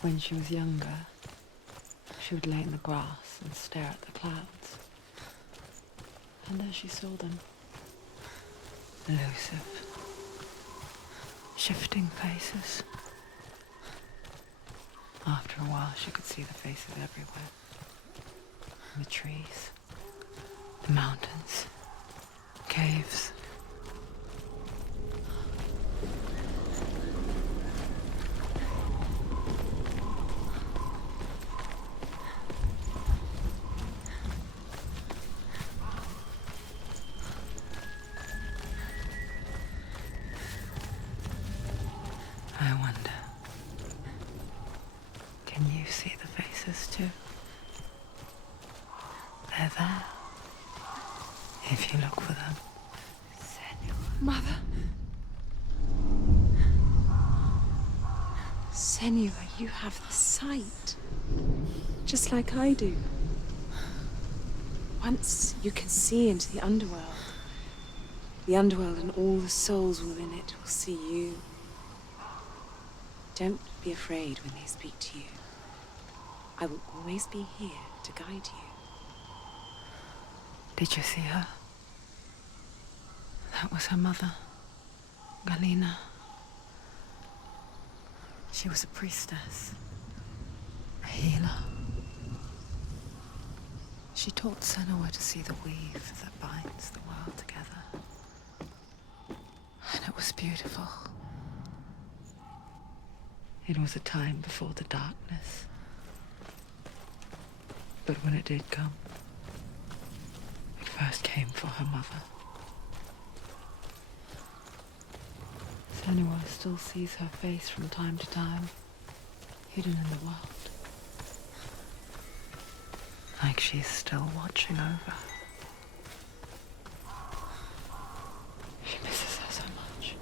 When she was younger, she would lay in the grass and stare at the clouds. And there she saw them. Elusive, shifting faces. After a while, she could see the faces everywhere. In the trees, the mountains, caves. I wonder, can you see the faces too? They're there, if you look for them. Senua. Mother. Senua, you have the sight. Just like I do. Once you can see into the underworld and all the souls within it will see you. Don't be afraid when they speak to you. I will always be here to guide you. Did you see her? That was her mother, Galina. She was a priestess, a healer. She taught Senua to see the weave that binds the world together. And it was beautiful. It was a time before the darkness. But when it did come, it first came for her mother. Senua still sees her face from time to time, hidden in the world. Like she's still watching over her. She misses her so much.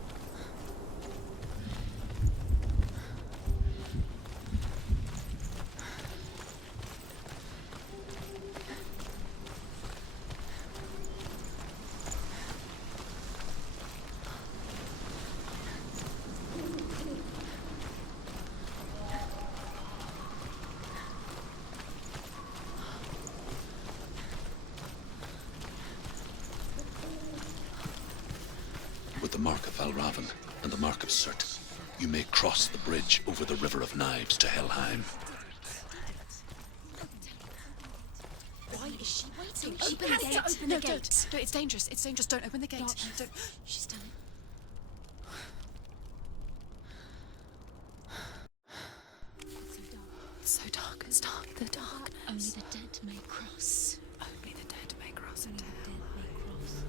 With the mark of Valravan and the mark of Surt, you may cross the bridge over the River of Knives to Helheim. Why is she waiting? She Open has the to gate. open No, the gate. don't. No, it's dangerous. It's dangerous. Don't open the gate. Don't. She's done it. It's so dark. It's dark. The darkness. Only the dead may cross. Only the dead may cross into Only the hell. dead may cross.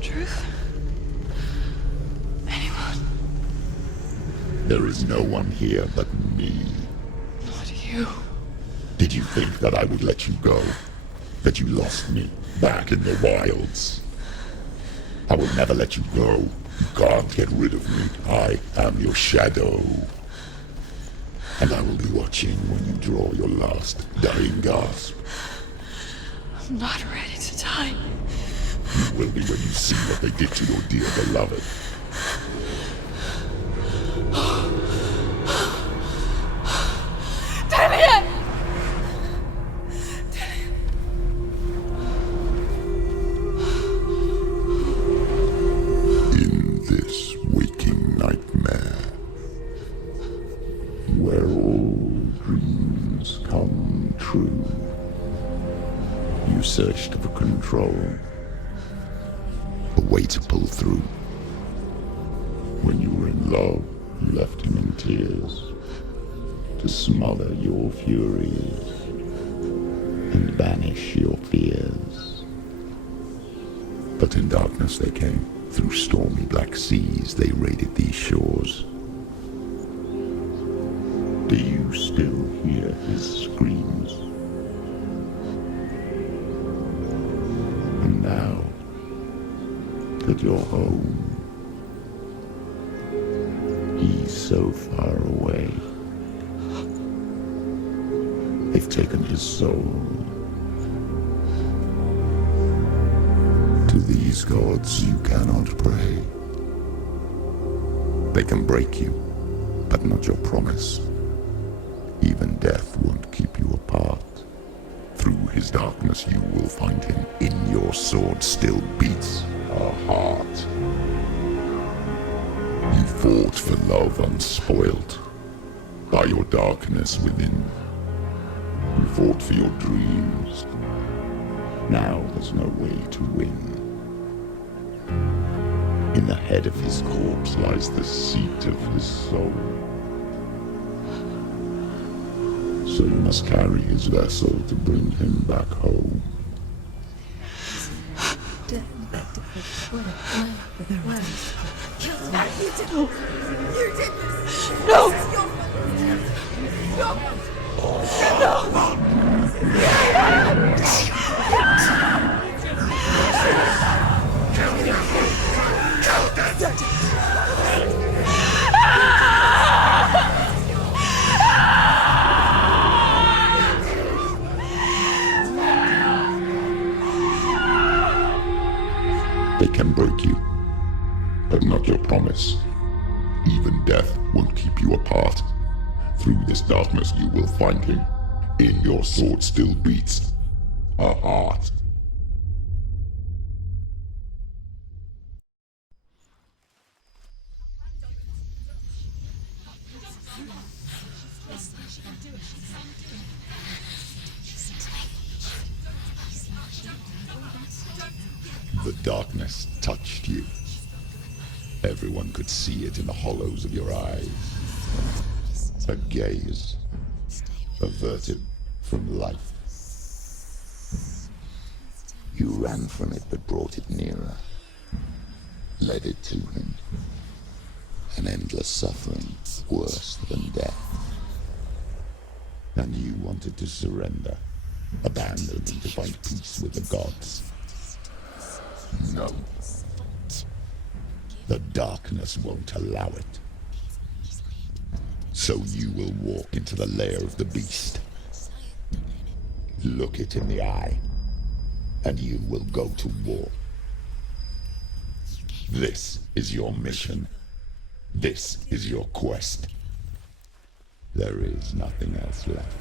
Truth? Anyone? There is no one here but me. Not you. Did you think that I would let you go? That you lost me back in the wilds? I will never let you go. You can't get rid of me. I am your shadow. And I will be watching when you draw your last dying gasp. I'm not ready to die. You will be when you see what they did to your dear beloved. In this waking nightmare, where all dreams come true, you searched for control, a way to pull through. When you were in love, you left him in tears, to smother your furies and banish your fears. But in darkness they came, through stormy black seas they raided these shores. Do you still hear his screams? And now that you're home. He's so far away. They've taken his soul. To these gods you cannot pray. They can break you, but not your promise. Even death won't keep you apart. Through his darkness you will find him. In your sword still beats a heart. You fought for love unspoilt by your darkness within. You fought for your dreams. Now there's no way to win. In the head of his corpse lies the seat of his soul. So you must carry his vessel to bring him back home. They can break you, but not your promise. Even death won't keep you apart. Through this darkness you will find him. In your sword still beats a heart. The darkness touched you. Everyone could see it in the hollows of your eyes. A gaze averted from life. You ran from it but brought it nearer. Led it to him. An endless suffering worse than death. And you wanted to surrender. Abandon and to find peace with the gods. No. The darkness won't allow it. So you will walk into the lair of the beast. Look it in the eye, and you will go to war. This is your mission. This is your quest. There is nothing else left.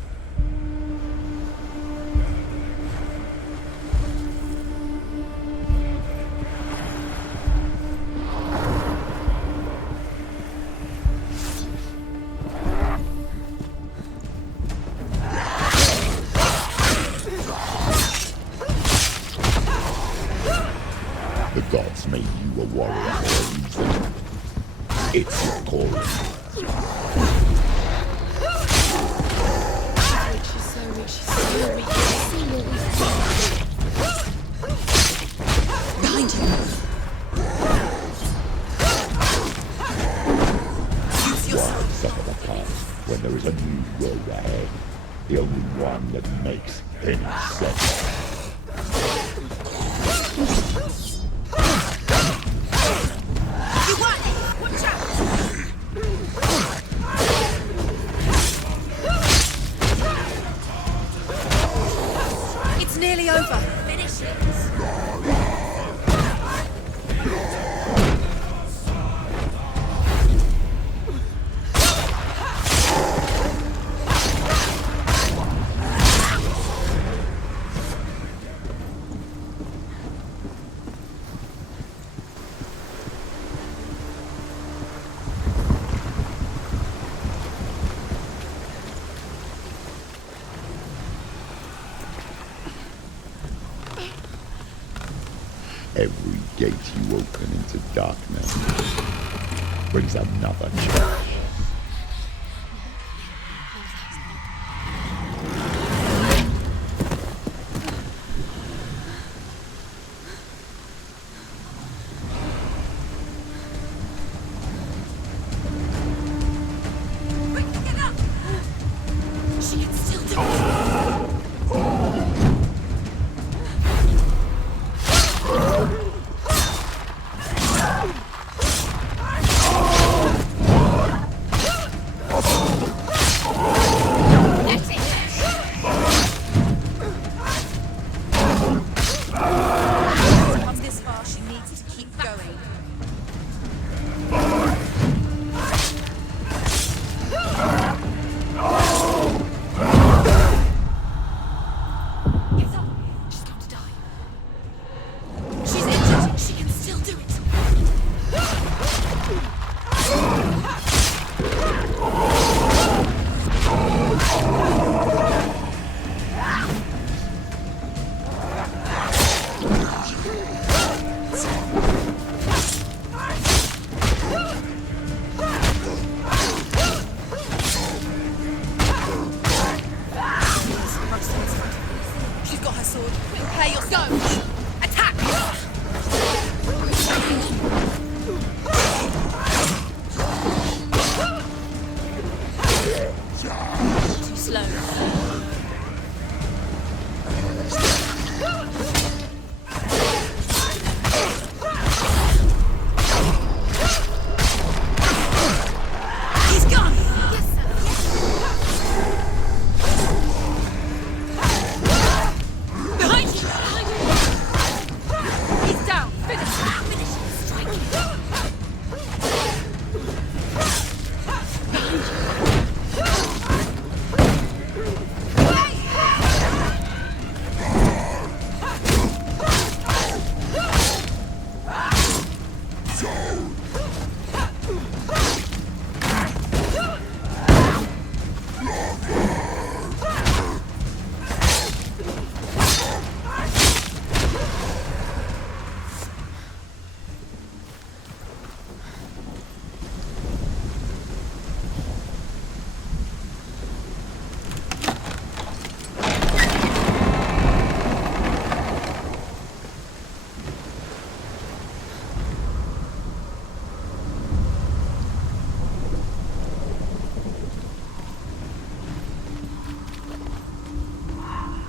The gods made you a warrior for a reason. It's your calling. She's so weak, she's so weak. Behind you. Why suffer the past when there is a new road ahead? The only one that makes any sense. It's nearly over. Finish it. Every gate you open into darkness brings another challenge. She can still do it. Prepare yourselves! Attack! Too slow. He's gone! Yes, sir. Behind you! He's down! Finish! Finish! Strike!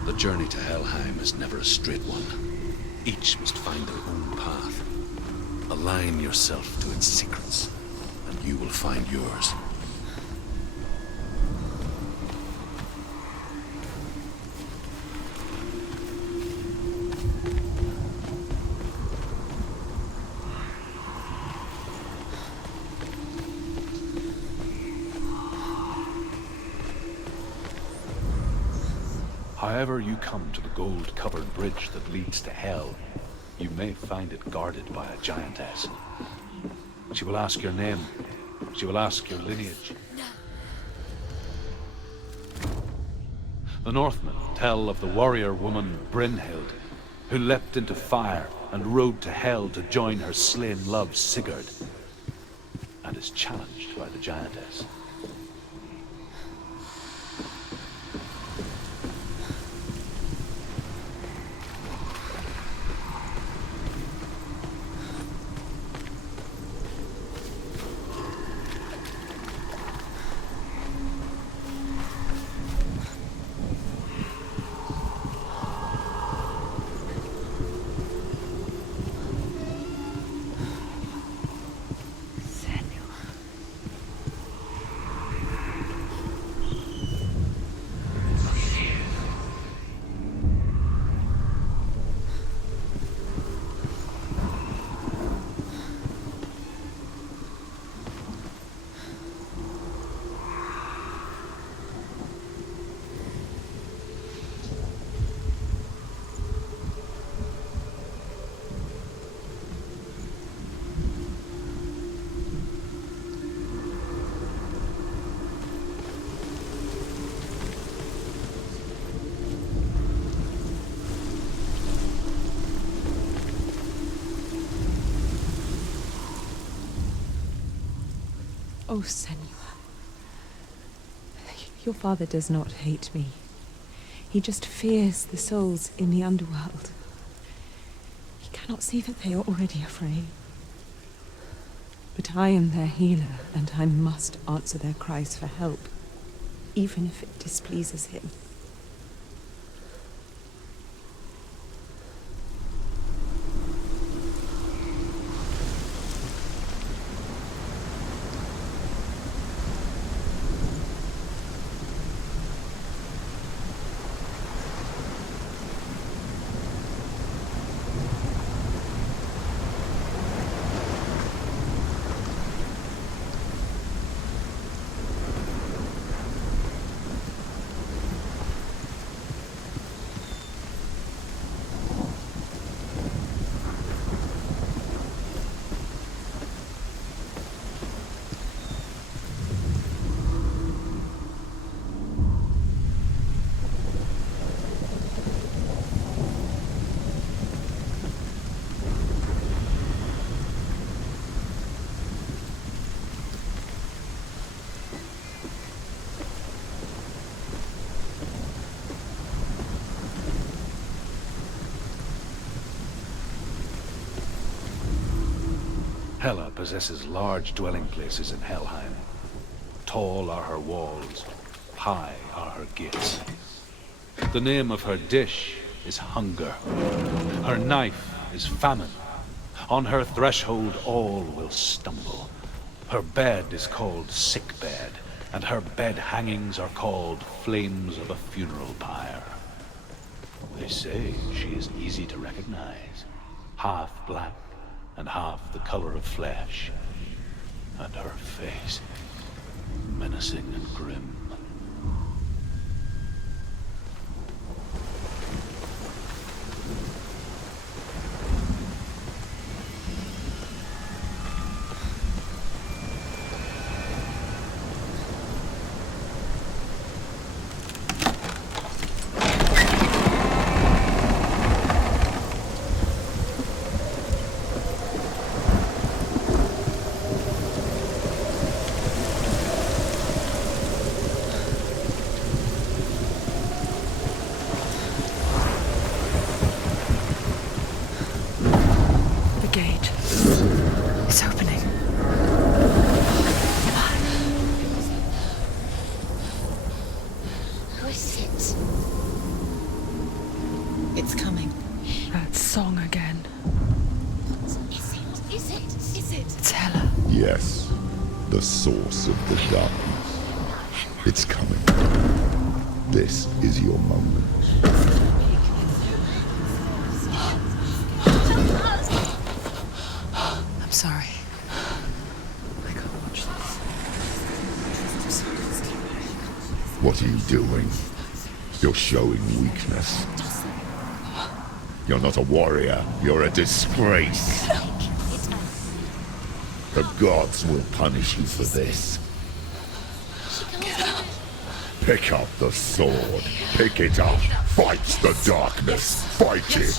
The journey to Helheim is never a straight one. Each must find their own path. Align yourself to its secrets, and you will find yours. However you come to the gold-covered bridge that leads to Hell, you may find it guarded by a giantess. She will ask your name. She will ask your lineage. The Northmen tell of the warrior woman Brynhild, who leapt into fire and rode to Hell to join her slain love Sigurd, and is challenged by the giantess. Oh, Senua. Your father does not hate me. He just fears the souls in the underworld. He cannot see that they are already afraid. But I am their healer, and I must answer their cries for help, even if it displeases him. Hela possesses large dwelling places in Helheim. Tall are her walls, high are her gates. The name of her dish is hunger. Her knife is famine. On her threshold all will stumble. Her bed is called sick bed, and her bed hangings are called flames of a funeral pyre. They say she is easy to recognize, half black and half the color of flesh, and her face menacing and grim. It's opening. Who is it? It's coming. That song again. Is it? Is it? Is it? It's Hela. Yes, the source of the darkness. It's coming. This is your moment. I'm sorry. I can't watch this. What are you doing? You're showing weakness. You're not a warrior. You're a disgrace. The gods will punish you for this. Pick up the sword. Pick it up. Fight the darkness. Fight it.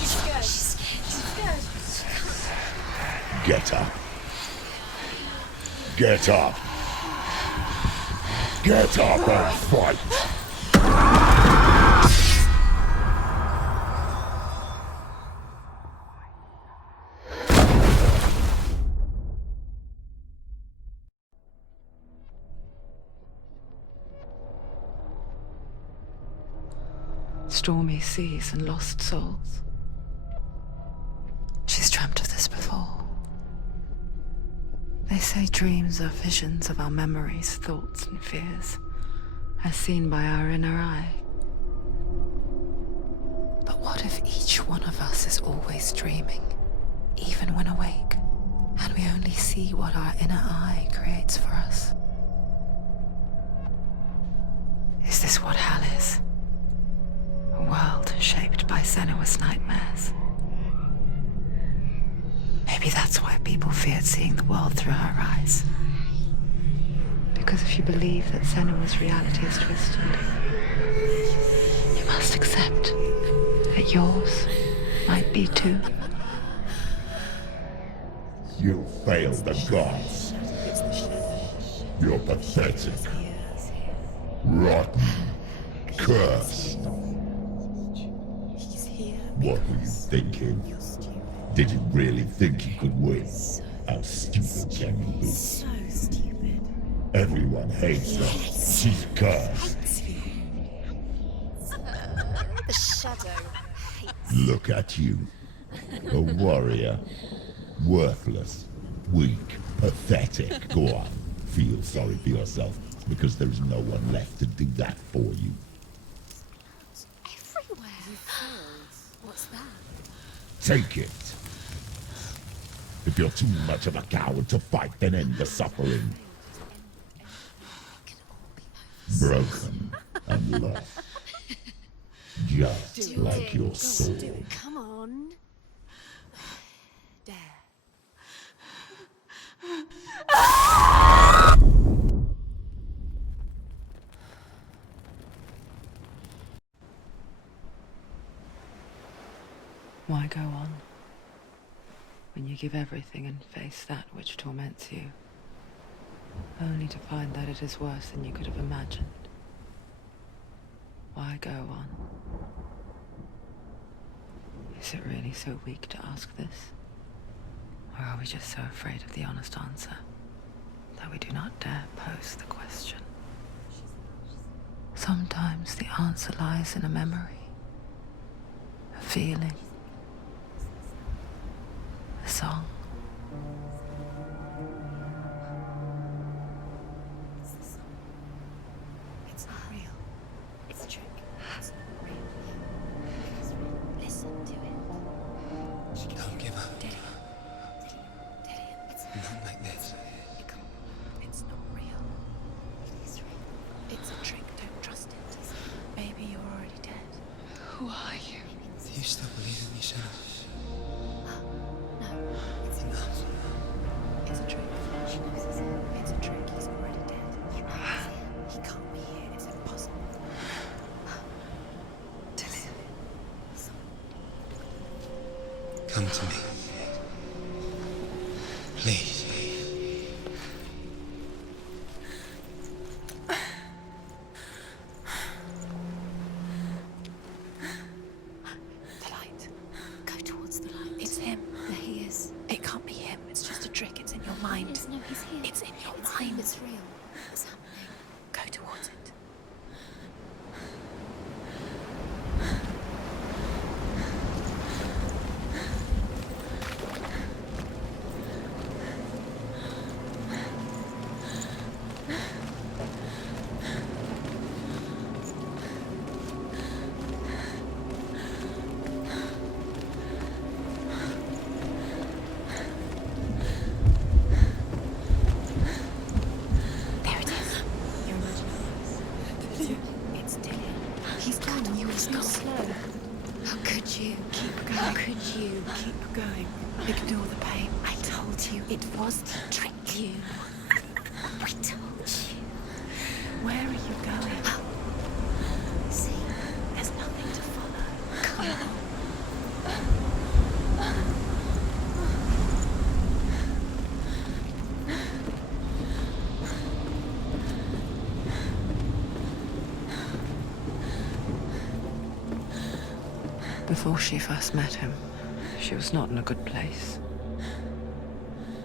Get up. Get up. Get up and fight. Stormy seas and lost souls. She's dreamt of this before. They say dreams are visions of our memories, thoughts, and fears, as seen by our inner eye. But what if each one of us is always dreaming, even when awake, and we only see what our inner eye creates for us? Is this what hell is? A world shaped by Senua's nightmares. Maybe that's why people feared seeing the world through her eyes. Because if you believe that Senua's reality is twisted, you must accept that yours might be too. You failed the gods. You're pathetic. Rotten. Cursed. What were you thinking? Did you really think you could win? How stupid can you be? So stupid. Everyone hates her. She's cursed. The shadow hates. Look at you. A warrior. Worthless. Weak. Pathetic. Go on. Feel sorry for yourself, because there is no one left to do that for you. Everywhere. What's that? Take it. If you're too much of a coward to fight, then end the suffering. Broken and lost. Just like your soul. Come on. Dare. Why go on when you give everything and face that which torments you, only to find that it is worse than you could have imagined? Why go on? Is it really so weak to ask this? Or are we just so afraid of the honest answer that we do not dare pose the question? Sometimes the answer lies in a memory, a feeling, a song. It's not real. It's a trick. It's not real. It is real. Listen to it. Don't give up. It's Not like this. it can't. It's not real. It is real. It's a trick. Don't trust it. Maybe you're already dead. Who are you? Do you still believe in me, Senua? No, it's Enough. It's a trick. She knows it's him. It's a trick. He's already dead. You know it's him. He can't be here. It's impossible. Come to me. Please. The light. Go towards the light. It's him. There he is. It can't be him. It's just a trick. It's in your mind. No, he's here. It's in your It's mind. him. It's real. What's happening? Go towards it. There it is. Your imagination. It's Tilly. He's gone. You was gone. Slow. How could you? Keep going. How could you? Keep going. Ignore the pain. I told you it was to trick you. We told you. Where are you going? See, there's nothing to follow. Come on. Before she first met him, she was not in a good place.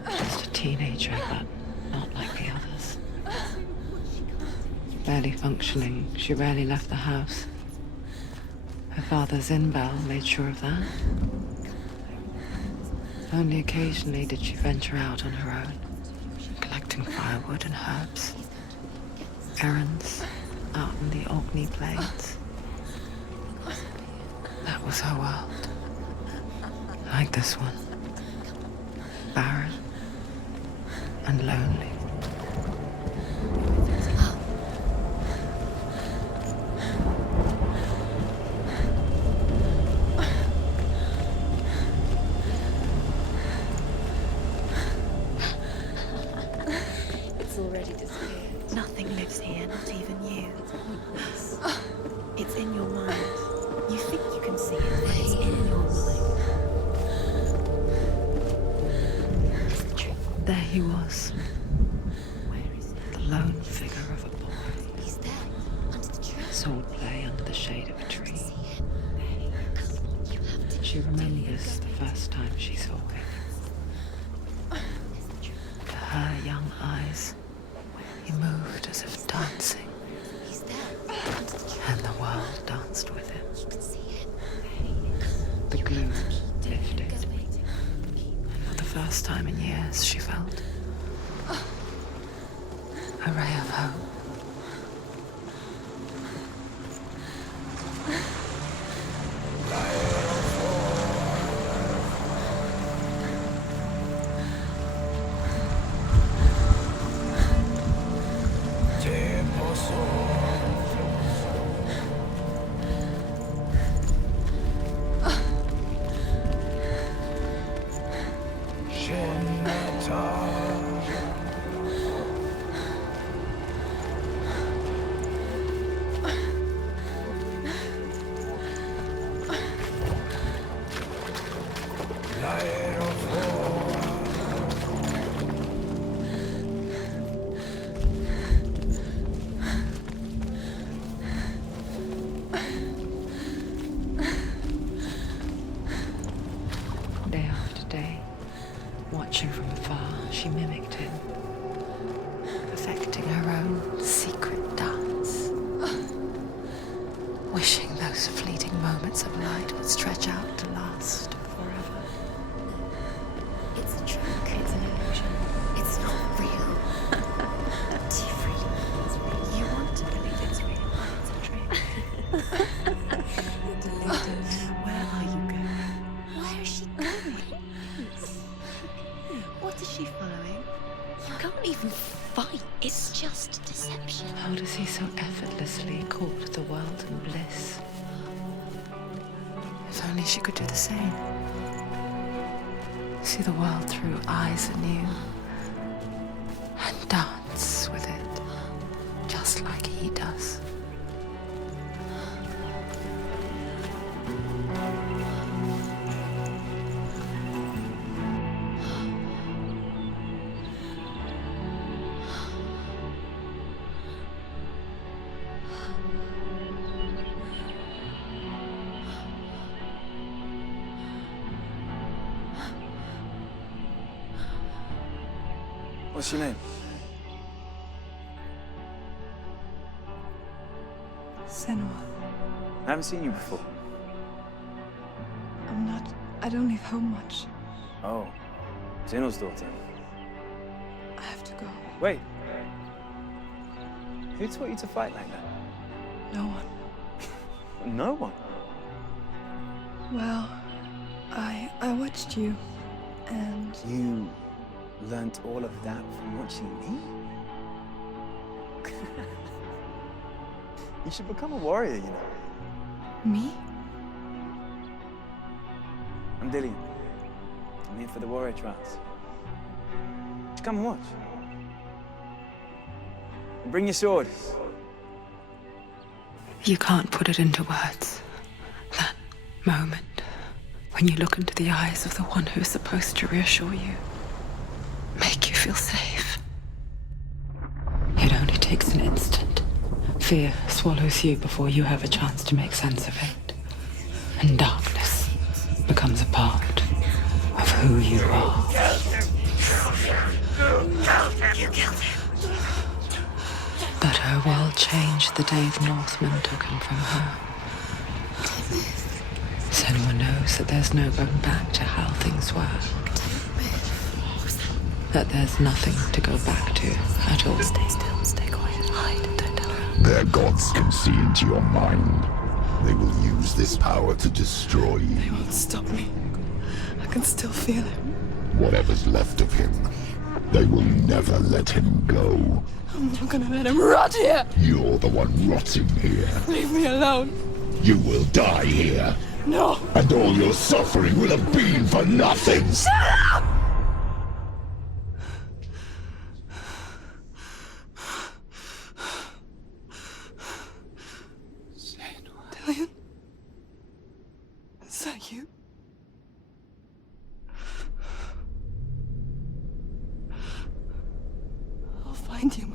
Just a teenager, but not like the others. Barely functioning, she rarely left the house. Her father's in-bell made sure of that. Only occasionally did she venture out on her own, collecting firewood and herbs. Errands out in the Orkney Plains. That was her world. Like this one. Barren and lonely. It's already disappeared. Nothing lives here, not even you. It's in your mind. You think you can see it, but it's in your mind. It's the trick. There he was, Where is it? the lone figure of a boy. He's there, under the tree. Swordplay under the shade of a tree. See him. You have to. She remembers the first time she saw him. To her young eyes, he moved as if dancing, He's there, under the tree. and the world danced with him. You can see him. The gloom lifted, Going. and for the first time in years, she felt a ray of hope. Day after day, Watching from afar, she mimicked him, perfecting her own secret dance. Wishing those fleeting moments of light would stretch out to last forever. It's a trick. It's an illusion. It's not real. Do you really believe it's real? You want to believe it's real, but it's a trick. Where are you going? Where is she going? What is she following? You can't even fight. It's just deception. How does he so effortlessly court the world in bliss? If only she could do the same. See the world through eyes anew and dance with it, just like he does. What's your name? Senua. I haven't seen you before. I don't leave home much. Oh, Zenua's daughter. I have to go. Wait. Who taught you to fight like that? No one. No one. Well, I watched you, and You learnt all of that from watching me? You should become a warrior, you know. me? I'm Dillian. I'm here for the warrior trials. Just come and watch. And bring your sword. You can't put it into words. That moment when you look into the eyes of the one who is supposed to reassure you, make you feel safe. It only takes an instant. Fear swallows you before you have a chance to make sense of it. And darkness becomes a part of who you are. You killed him. But her world changed the day the Northmen took him from her. Senua knows that there's no going back to how things were. That there's nothing to go back to at all. Stay still, stay quiet, hide, don't tell her. Their gods can see into your mind. They will use this power to destroy They you. won't stop me. I can still feel him. Whatever's left of him, they will never let him go. I'm not gonna let him rot here. You're the one rotting here. Leave me alone. You will die here. No. And all your suffering will have been for nothing. Dillian? Is that you? I'll find you,